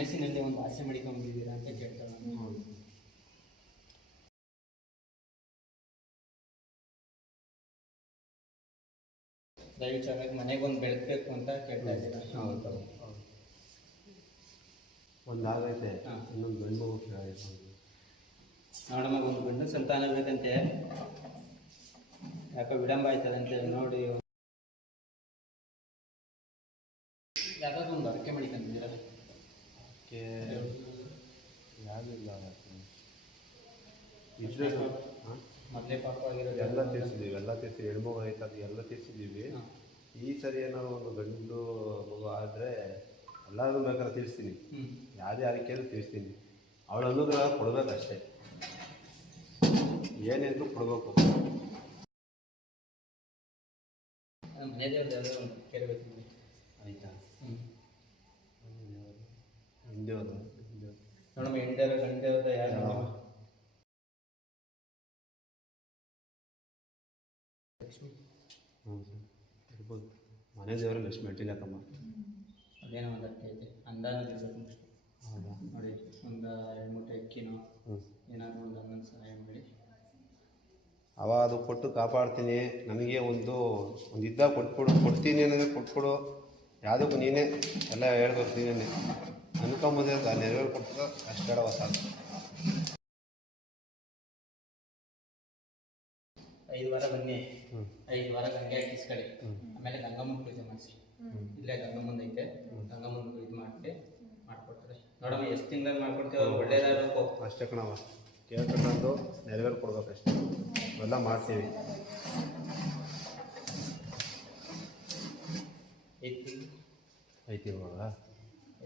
ಮನಸ್ಸಿನಲ್ಲಿ ಒಂದು ಆಸೆ ಮಾಡಿಕೊಂಡಿದ್ದೀರಾ ಅಂತ ಕೇಳ್ತಾರೆ. ಹ್ಞೂ ದಯವಿಟ್ಟು ಮನೆಗೆ ಒಂದು ಬೆಳೆಸ್ಬೇಕು ಅಂತ ಕೇಳ್ತಾ ಇದ್ದೀರಾ? ಹೌದು ಒಂದು ಆಗೈತೆ. ಇನ್ನೊಂದು ಗಂಡು ನೋಡಮ್ಮ ಒಂದು ಗಂಡು ಸಂತಾನ ಬೇಕಂತೆ ಯಾಕೋ ವಿಳಂಬ ಆಯ್ತದಂತೆ ನೋಡಿ. ಯಾವ್ದಾದ್ರು ಒಂದು ಅರಕೆ ಮಾಡಿಕೊಂಡಿದ್ದೀರಾ ಅದಕ್ಕೆ ಯಾವುದಿಲ್ಲ ಇದ್ರೆ ಮೊದಲೇ ಪಾಪ ಆಗಿರೋದು ಎಲ್ಲ ತೀರ್ಸಿದ್ದೀವಿ ಎಲ್ಲ ತೀರ್ಸಿ ಹೆಣ್ಮಗು ಐತೆ ಅದು ಎಲ್ಲ ತೀರ್ಸಿದ್ದೀವಿ ಈ ಸರಿ ಏನಾದ್ರು ಒಂದು ಗಂಡು ಮಗು ಆದರೆ ಎಲ್ಲರೂ ಬೇಕಾದ್ರೆ ತಿಳಿಸ್ತೀನಿ ಯಾವುದೇ ಆರೈಕೆಯನ್ನು ತಿಳಿಸ್ತೀನಿ ಅವಳು ಅನುಗ್ರಹ ಕೊಡಬೇಕಷ್ಟೇ. ಏನೇನು ಕೊಡಬೇಕು. ಮನೆ ಯಾವುದೋ ಒಂದು ಗಂಡೇವ್ರ ಯಾರು? ಲಕ್ಷ್ಮಿ. ಇರ್ಬೋದು. ಮನೆ ದೇವರು ಲಕ್ಷ್ಮಿ ಅಡ್ಡಿಲ್ಲಕ್ಕಮ್ಮ ಅದೇನೋ ಒಂದು ಅಕ್ಕಿ ಐತೆ. ಅಂದಾನ ಇರ್ಬೇಕು ಹೌದಾ? ನೋಡಿ ಒಂದು ಎರಡು ಮೂಟೆ ಅಕ್ಕಿನೋ ಏನಾದರೂ ಒಂದು ಹನ್ನೊಂದು ಸಹಾಯ ಮಾಡಿ. ಅವ ಅದು ಕೊಟ್ಟು ಕಾಪಾಡ್ತೀನಿ. ನನಗೆ ಒಂದು ಒಂದು ಇದ್ದ ಕೊಟ್ಕೊಡು ಕೊಡ್ತೀನಿ ಅನ್ನೋದು ಕೊಟ್ಕೊಡು ಯಾವುದಕ್ಕೂ ನೀನೇ ಎಲ್ಲ ಹೇಳ್ಬೇಕು ನೀನೇ. ಅನ್ಕೊಂಬೋದೇ ನೆರವೇರು ಕೊಟ್ಟು ಅಷ್ಟೇಡವ ಹೊಸ ಐದು ವಾರ ಬನ್ನಿ. ಐದು ವಾರ ಗಂಗೆ ಹಾಕಿಸ್ಕೊಳ್ಳಿ. ಆಮೇಲೆ ಗಂಗಮ್ಮನ ಪೂಜೆ ಮಾಡಿಸಿ. ಇಲ್ಲೇ ಗಂಗಮ್ಮಂದು ಐತೆ. ಗಂಗಮ್ಮನ ಇದು ಮಾಡಿ ಮಾಡ್ಕೊಡ್ತಾರೆ. ನೋಡಮ್ಮ ಎಷ್ಟು ತಿಂಗಳಲ್ಲಿ ಮಾಡ್ಕೊಡ್ತೀವಿ ಅವ್ರು ಒಳ್ಳೇದಾಗಬೇಕು. ಅಷ್ಟೇ ಕಣವ ಕೇಳ್ಕೊಂಡು ನೆರವೇರು ಕೊಡ್ಬೇಕಷ್ಟೇ ಎಲ್ಲ ಮಾಡ್ತೀವಿ. ಐತಿ ಐತಿ ಐತಿ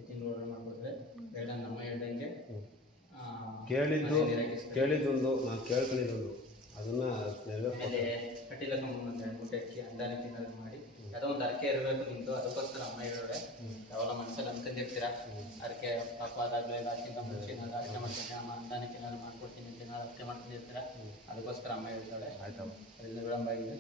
ತಿಂಗಳು ಮಾಡ್ಕೊಟ್ರೆ ಬೇಡ ನಮ್ಮ ಹೇಳ್ದಂಗೆ ಕೇಳಿದ್ದು. ಕೇಳಿದ್ದೊಂದು ನಾನು ಕೇಳ್ಕೊಂಡಿದ್ದೊಂದು. ಅದನ್ನು ಆಮೇಲೆ ಕಟ್ಟಿಲ ಒಂದು ಎರಡು ಅಕ್ಕಿ ಮಾಡಿ ಯಾವುದೋ ಒಂದು ಅರಕೆ ಇರಬೇಕು ನಿಮ್ಮದು ಅದಕ್ಕೋಸ್ಕರ ಅಮ್ಮ ಹೇಳೋಳೆ ಯಾವಾಗ ಮನಸ್ಸಲ್ಲಿ ಅನ್ಕೊಂಡಿರ್ತೀರಾ ಅರಕೆ ಪಾಪ ಇಲ್ಲ ಅದಕ್ಕಿಂತ ಮುಂಚೆ ಏನಾದ್ರು ಅರಕೆ ಮಾಡ್ತೀನಿ ಅಮ್ಮ ಅಂದಾನಕ್ಕೆ ಏನಾದ್ರು ಮಾಡ್ಕೊಡ್ತೀನಿ ಅಂತ ಏನಾದ್ರು ಅರಕೆ ಮಾಡ್ಕೊಂಡಿರ್ತೀರಾ? ಅದಕ್ಕೋಸ್ಕರ ಅಮ್ಮ ಹೇಳ್ತಾಳೆ ಆಯ್ತವ ಎಲ್ಲ ವಿಳಂಬ ಆಗಿದೆ